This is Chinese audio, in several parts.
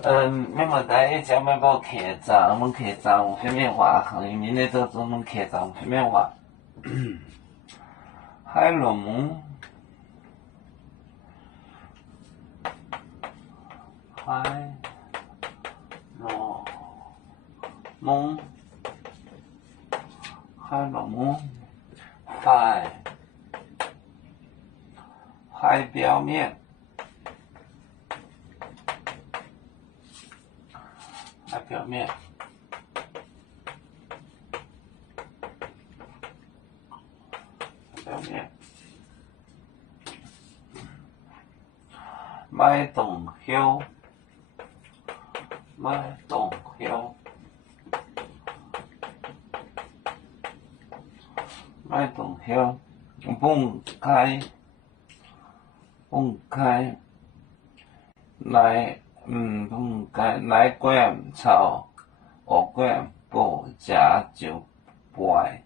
你们在讲咩部客栈？我们客栈用方言话，行业的这种客栈用方言话。海龙，海龙梦，海龙梦，海表面。海表面，表面，麦洞丘，麦洞丘，麦洞丘，蹦开，蹦开，来。来管草，我管不家就摆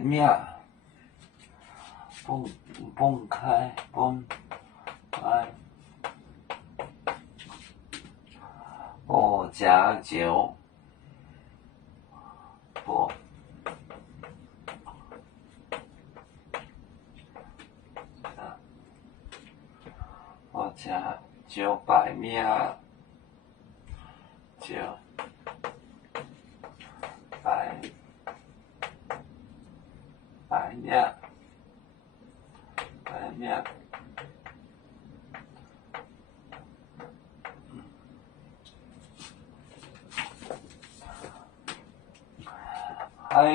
面，蹦开，蹦开，不家就不。我家就摆面，就摆面，摆面。海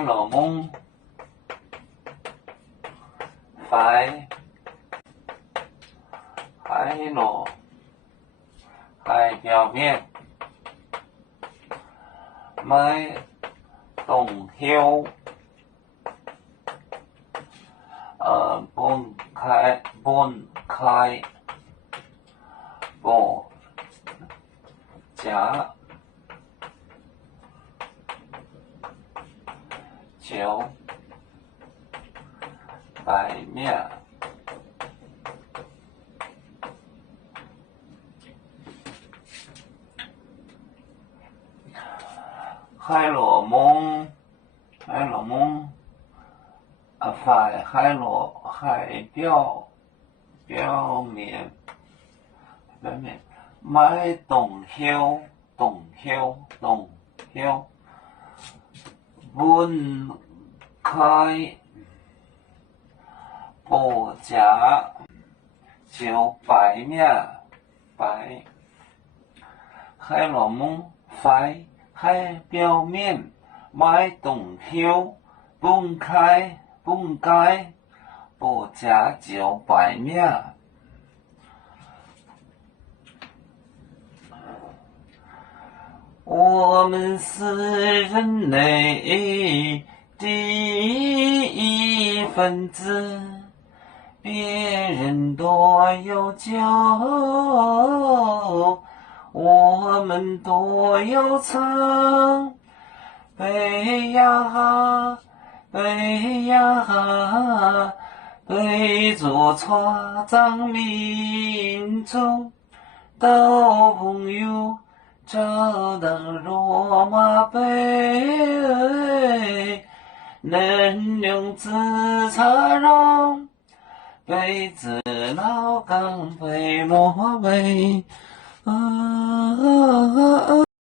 螺梦，海螺，海表面，麦洞丘，蹦开，不夹就摆面。海螺梦，海表面，麦洞丘，分开，不夹就摆面，海螺梦，海表面，麦洞丘，分开，不夹就摆面。我们是人类第一分子，别人多有酒，我们多有仓。北呀北做船长民众到朋友找到罗马杯，能用紫茶容，杯子老钢杯罗杯。